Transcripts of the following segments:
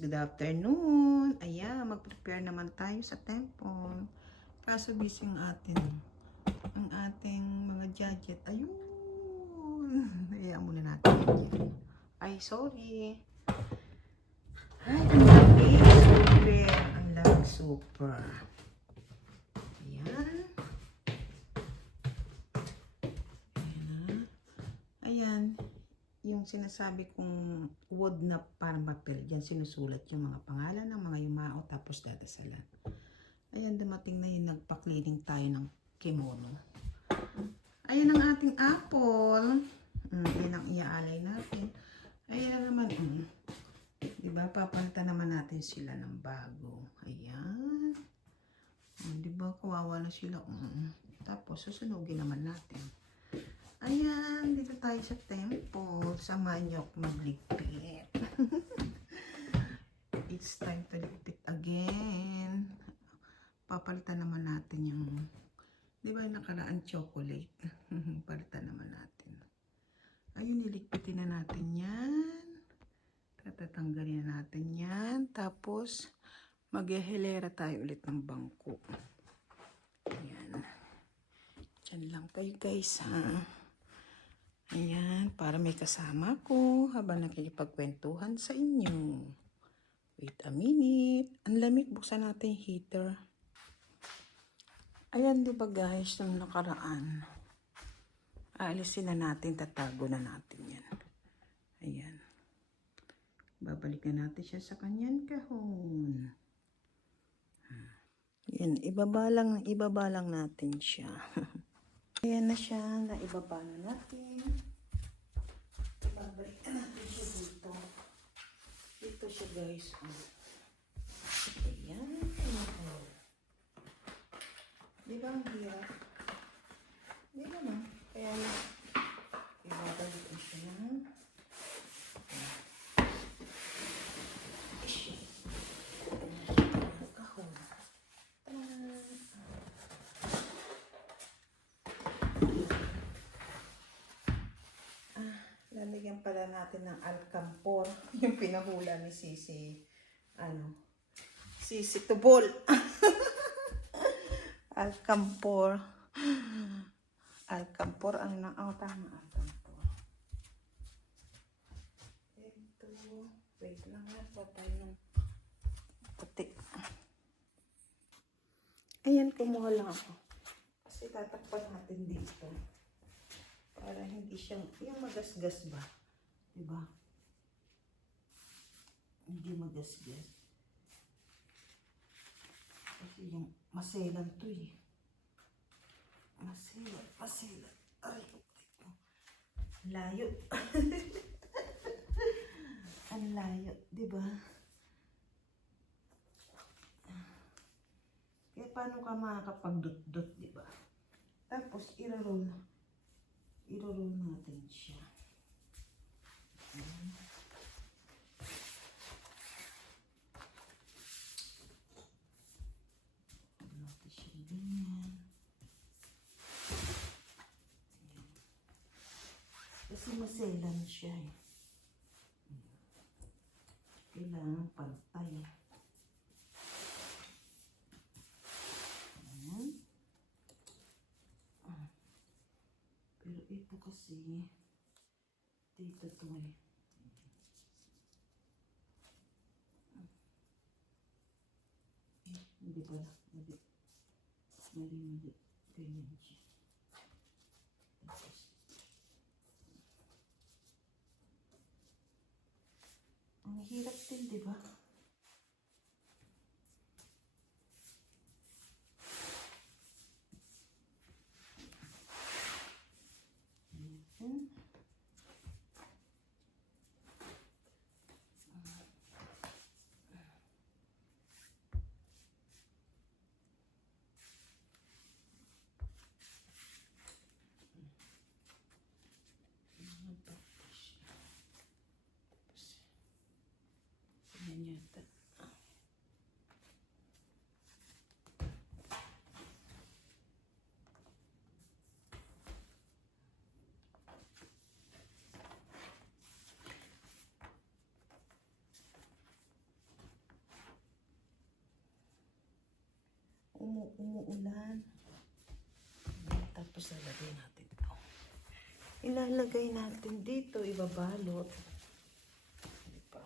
good afternoon. Ayan, mag-prepare naman tayo sa temple. Kaso busy ang ating mga gadget. Ayun. Ayan muna natin yan. Ay, sorry. Ay, ang laki. Super. Ang laki, super. Ayan. Ayan. Ayan. Yung sinasabi kong wood na parang papel, dyan sinusulat yung mga pangalan ng mga yumao tapos dadasalan. Ayan, dumating na yung nagpa-cleaning tayo ng kimono. Ayan ang ating apple. Ayan ang iaalay natin. Ayan naman, diba, papalitan naman natin sila ng bago. Ayan. Diba, kawawa na sila. Tapos, susunugin naman natin. Ayan, dito tayo sa temple. Samahan niyo ako magligpit. It's time to ligpit again. Papalitan naman natin yung, di ba yung nakaraan chocolate? Palitan naman natin. Ayun, niligpitin na natin yan. Tatatanggalin na natin yan. Tapos, maghihilera tayo ulit ng bangko. Ayan. Diyan lang tayo guys, ha? Ayan, para may kasama ko habang nakikipagkwentuhan sa inyo. Wait a minute. Ang lamig, buksan natin yung heater. Ayan, diba guys, nung nakaraan. Aalisin na natin, tatago na natin yan. Ayan. Babalikan natin siya sa kanyang kahon. Ayan, ibaba lang natin siya. Ayan na siya, naibaba na natin. Babalik na natin siya dito. Dito siya guys. Ayan. Di ba ang hirap? Di ba na? Kaya na, ibabalik na siya na. Lalagyan pala natin ng alcampor. Yung pinahula ni Sisi. Sisi Tubol. Alcampor. Alcampor. Tama. Alcampor. Ito. Wait lang nga. Patay ng puti. Ayan, kumuha lang ako. Kasi tatakpan natin dito. Para hindi siyang, yung magasgas ba? Diba? Hindi magasgas. Kasi yung maselan to eh. Maselan. Aray, layo. Ang layo, diba? Kaya paano ka makakapag-dot-dot, diba? Tapos, iro-roll natin siya. Natin siya ganyan. Kasi maselan siya eh. Kailangan pantay. Pero ito kasi, dito to eh. Hindi pala. Mali. Ganyan siya. Tapos, ang hirap din, diba? Ganyan. umuulan. Tapos lalagay natin ito. Ilalagay natin dito, ibabalot. Diba?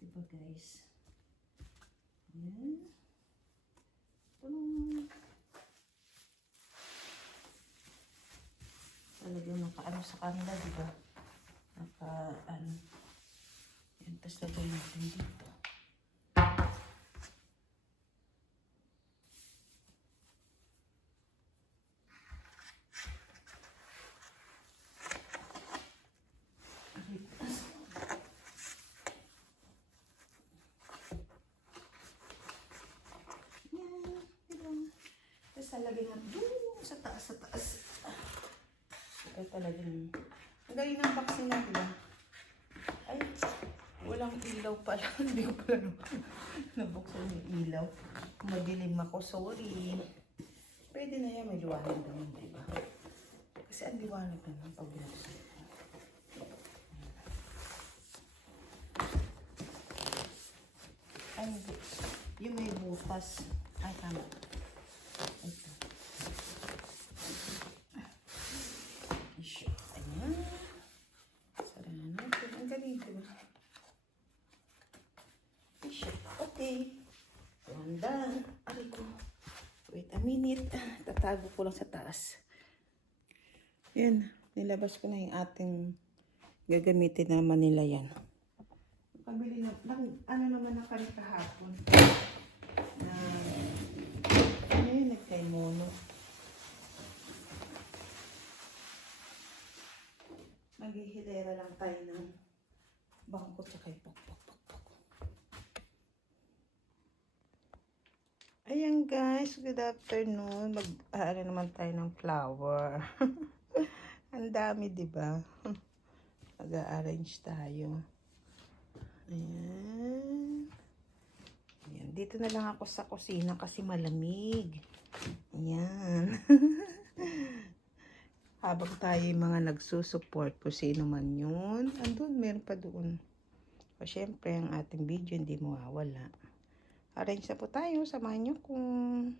Diba guys? Ayan. Talagang naka-ano sa kanila, diba? Naka-ano. Yan, tapos lagay natin dito. Talagay na doon sa taas, Ito talagang, ang galing ng box nila, diba? Ay, walang ilaw pala. Hindi ko pala nabuksan yung ilaw. Madilim ako, sorry. Pwede na yan, may liwanag naman, diba? Kasi ang liwanag naman pag binuksan. Ay, hindi. Yung may butas. Ay, tama. Ito. Ayan. Sarahan natin. Ang galing, diba? Okay. Ganda. Aray ko. Wait a minute. Tatago ko lang sa taas. Yan. Nilabas ko na yung ating gagamitin naman nila yan. Pabili na. Ano naman na kami kahapon. Na ano yun? Nagkay-mono. Maghihilera lang tayo ng bangko tsaka ipok. Ayan guys, good afternoon. Mag-aara naman tayo ng flower. Ang dami, diba? Mag-arrange tayo. Ayan. Ayan. Dito na lang ako sa kusina kasi malamig. Ayan. Habang tayo yung mga nagsusupport kung sino man yun. Andun, meron pa doon. O syempre, ang ating video hindi mawawala. Arrange na po tayo. Samahan nyo kung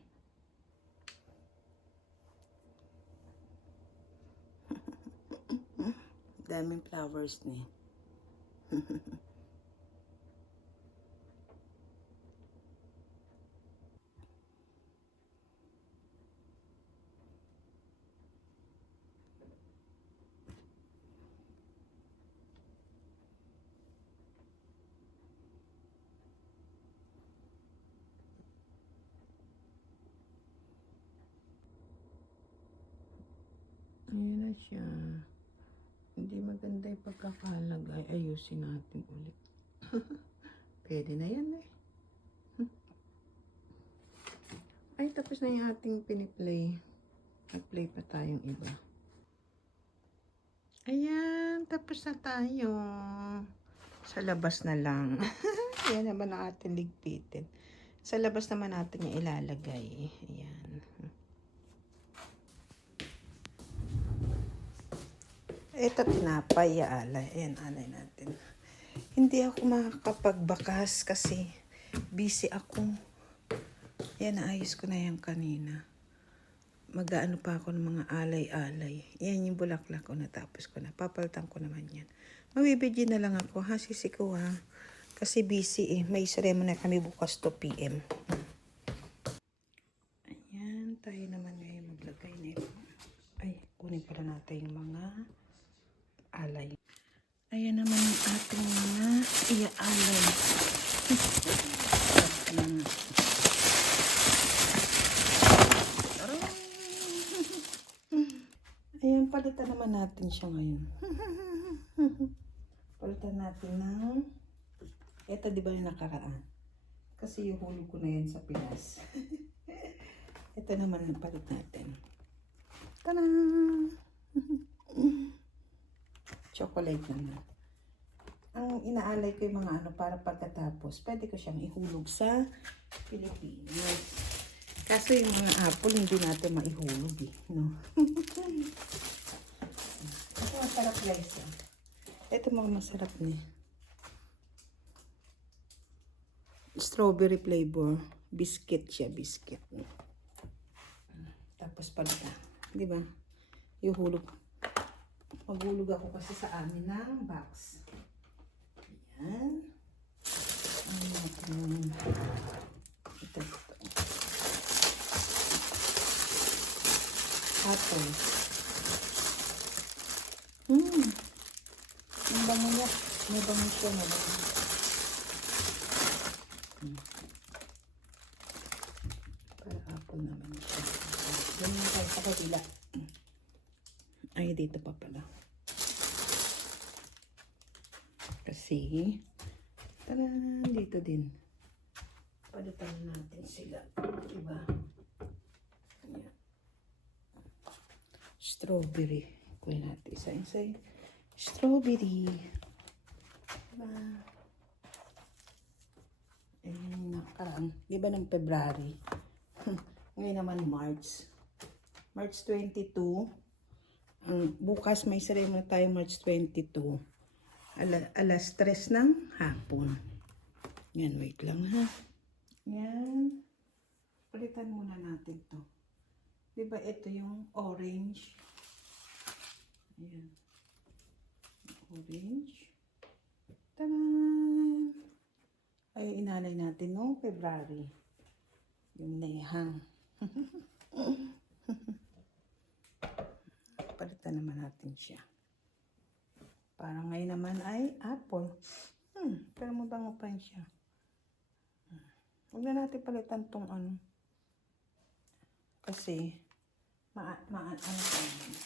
daming flowers ni. Ayan na siya. Hindi maganda yung pagkakalagay. Ayusin natin ulit. Pwede na yan eh. Ay, tapos na yung ating piniplay. Nag-play pa tayong iba. Ayan, tapos na tayo. Sa labas na lang. Ayan naman ang ating ligpitin. Sa labas naman natin yung ilalagay. Ayan. Ito tinapay, alay. Ayan, alay natin. Hindi ako makakapagbakas kasi busy ako. Ayan, naayos ko na yan kanina. Mag-aano pa ako ng mga alay-alay. Yan yung bulaklak ko, natapos ko na. Papalitan ko naman yan. Mabibigyan na lang ako, ha? Sisi ko, ha? Kasi busy eh. May ceremony kami bukas 2 PM. Ayan, tayo naman ngayon maglagay nito. Ay, kunin pala natin yung mga alay. Ayan naman yung ating mga iya-alay. Ayan, palitan naman natin siya ngayon. Palitan natin ng eto, di ba yung nakaraan? Kasi yung hulog ko na yan sa Pinas. Ito naman ang palit natin. Tada! Chocolate naman. Ang inaalay ko yung mga ano para pagkatapos, pwede ko siyang ihulog sa Pilipinas. Kaso yung mga apple, hindi natin maihulog eh. No? Ito masarap guys. Ito mga masarap niya. Strawberry flavor. Biscuit siya, biscuit. Tapos palita. Di ba? Ihulog. Maghulog ako kasi sa amin ng box. Ayan. Ito. Apple. Ang bango niya. May bango siya. Para apple naman siya. Ganyan tayo sa kabila. Ay, dito pa pala. Kasi, taran, dito din. Palitan natin sila. Diba? Ayan. Strawberry. Kunin natin isa-isa. Strawberry. Diba? Ayan, nakaraan. Diba ng February? Ngayon naman March. March 22. Bukas may ceremony tayo March 22. Alas 3 ng hapon. Yan, wait lang ha. Yan. Palitan muna natin to. Diba ito yung orange? Ayan. Orange. Taran! Ay, inalay natin no February. Yung nehang. Palitan naman natin siya. Parang ngayon naman ay apple. Pero mabango pa rin siya. Huwag na natin palitan tong ano. Kasi, ano pa yun.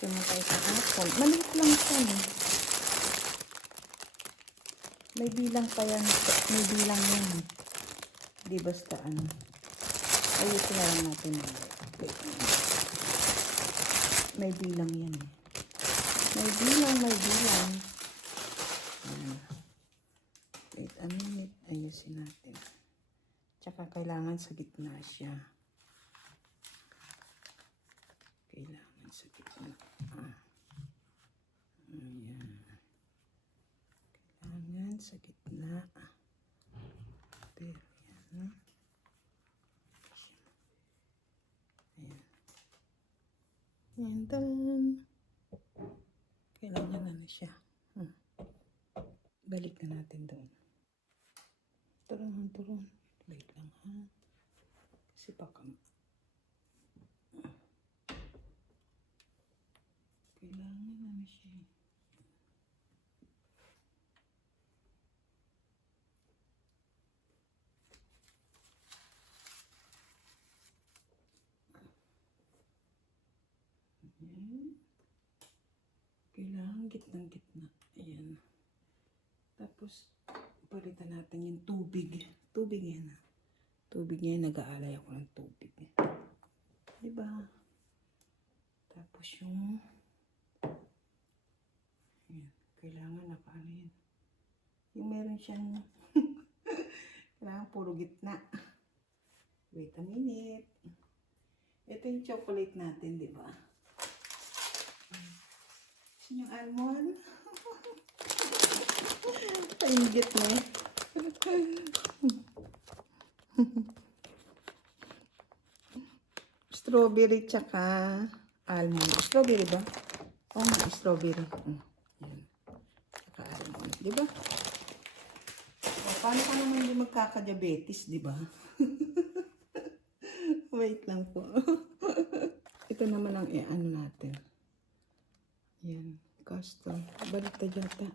Sino tayo sa apple. Maliit lang siya. May bilang pa yan. May bilang yan. Di basta ano. Ayusin na lang natin. May bilang yan. May bilang. Ayan. Wait a minute. Ayusin natin. Tsaka kailangan sa gitna siya. Kailangan sa gitna. Ayan. Kailangan sa gitna. Pero yan. Ayan. Ayan, taran. Kailangan na siya. Balik na natin doon. Turon. Wait lang ha. Kasi baka kailangan na siya. Kailangan gitnang-gitna. Ayan. Tapos, palitan natin yung tubig. Tubig yan. Tubig yan. Nag-aalay ako ng tubig. Diba? Tapos yung ayan. Kailangan nakaano yan. Yung meron siyang kailangan puro gitna. Wait a minute. Ito yung chocolate natin, diba? Yung almond. Painggit mo. Strawberry tsaka almond. Strawberry ba? Oh, strawberry. Yan. Tsaka almond. Diba? O, paano ka naman hindi magkakadiabetes, diba? Wait lang po. Ito naman ang ano natin. Yan. Custom. Baliktad yata.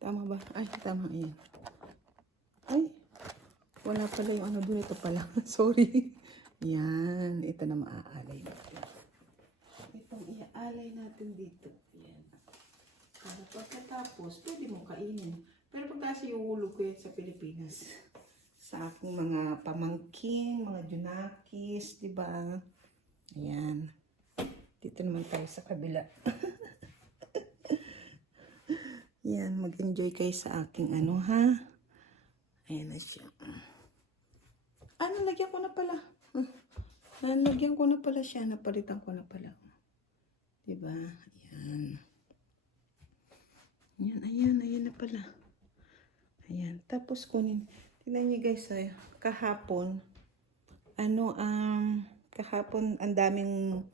Tama ba? Ay, tama. Ayan. Ay. Wala pala yung ano dun. Ito pala. Sorry. Yan. Ito na maaalay natin. Itong iaalay natin dito. Yan. Para pagkatapos, pwede mo kainin. Pero pag kasi iuhulog ko yan sa Pilipinas. Sa aking mga pamangkin, mga junakis, diba? Ayan. Dito naman tayo sa kabila. Yan, mag-enjoy kayo sa aking ano, ha? Ayan na siya. Nalagyan ko na pala. Nalagyan ko na pala siya. Napalitan ko na pala. Diba? Ayan. Ayan na pala. Ayan. Tapos kunin. Tingnan niyo guys, ay, kahapon, kahapon ang daming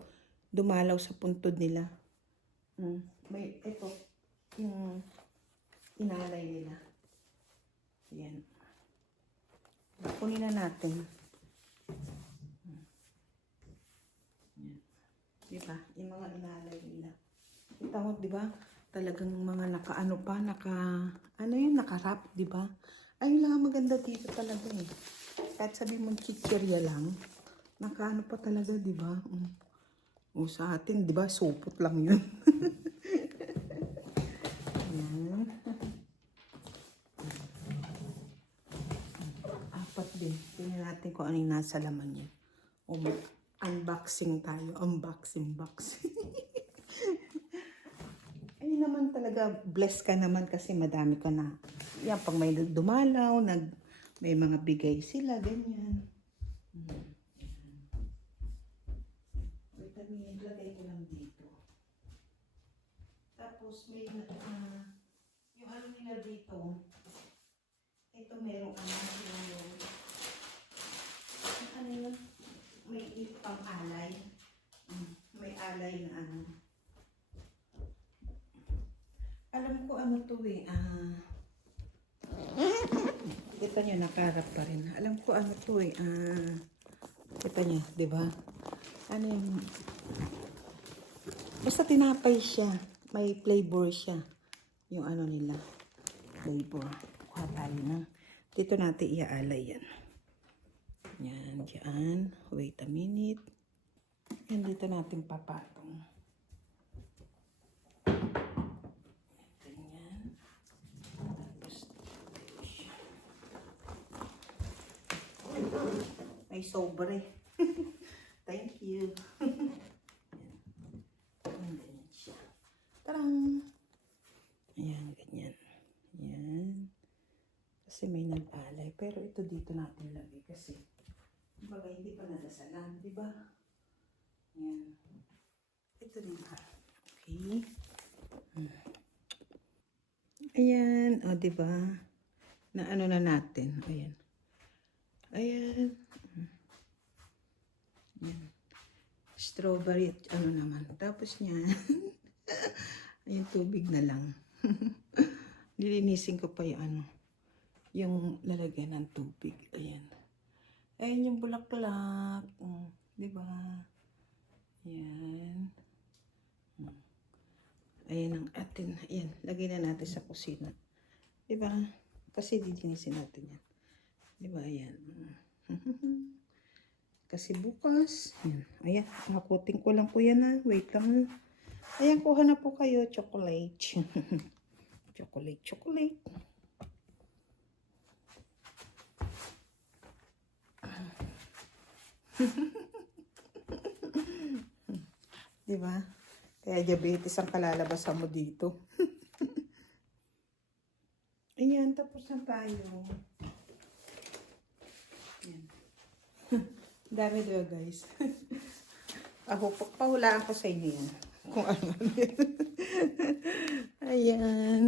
dumalaw sa puntod nila. May, ito, yung inalay nila. Ayan. Kunin na natin. Ayan. Diba? Yung mga inalay nila. Kita mo, diba? Talagang mga nakaano pa, nakarap, diba? Ayun lang ang maganda dito talaga eh. Kahit sabi mong chichirya lang, nakaano pa talaga, diba? O sa atin, diba? Supot lang yun. Ayan. Apat din. Tingnan natin kung ano yung nasa laman niya. O unboxing tayo. Unboxing box. Ayun naman talaga, blessed ka naman kasi madami ka na. Yan, pag may dumalaw, may mga bigay sila, ganyan. Vitamin, lagay ko lang dito. Tapos may, yung ano nila dito, ito merong ano yun, may pang alay. May alay na ano. Alam ko ano to eh, kita nyo, nakarap pa rin. Alam ko ano to eh, kita nyo, di ba? Ano yung, basta tinapay siya. May flavor siya. Yung ano nila, flavor. Kuha tayo na. Dito natin iaalay yan. Yan, dyan. Wait a minute. Yan, dito natin papatong. May sobre. Thank you. Ayan, ganyan siya. Tarang! Ayan, ganyan. Ayan. Kasi may nag-alay. Pero ito dito natin lagay kasi baga hindi pa nadasalan, di ba? Ayan. Ito din ha. Okay. Ayan. O, di ba? Na ano na natin. Ayan. Ayan. Ayan. Strawberry, ano naman. Tapos niyan. Ayan, tubig na lang. Lilinisin ko pa yung ano. Yung lalagyan ng tubig. Ayan. Ayan yung bulaklak. Diba? Ayan. Ayan ang atin. Ayan. Lagay na natin sa kusina. Diba? Kasi lilinisin natin yan. Diba? Ayan. Kasi bukas, ayan, makuting ko lang po yan ha. Wait lang. Ayan, kuha na po kayo. Chocolate. Chocolate, chocolate. Diba? Kaya diabetes ang kalalabasan mo dito. Ayan, tapos na tayo. Ayan. Dami diba guys? Pahulaan ko sa inyo yan. Kung ano yan. Ayan.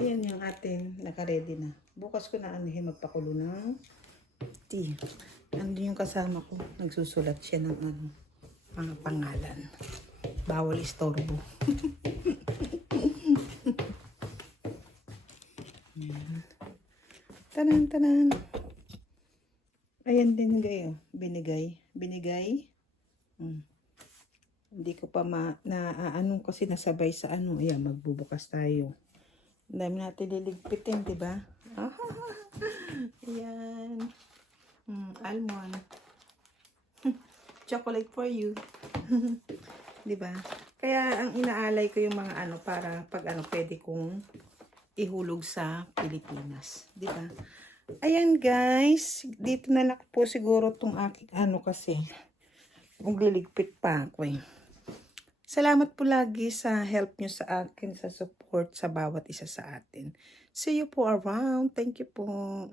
Ayan yung atin. Naka-ready na. Bukas ko na anuhin magpakulo ng tea. Andun yung kasama ko. Nagsusulat siya ng mga pangalan. Bawal istorbo. Tanan, tanan. Ayan din gayo. Binigay. Hindi ko pa anong kasi nasabay sa ano. Ayan, magbubukas tayo. Ang dami natin liligpitin, diba? Ayan. Almond. Chocolate for you. Diba? Kaya ang inaalay ko yung mga ano para pag ano pwede kong ihulog sa Pilipinas. Diba? Ayan guys. Dito na lang po siguro tong aking ano kasi. Magliligpit pa ako eh. Salamat po lagi sa help nyo sa akin, sa support sa bawat isa sa atin. See you po around. Thank you po.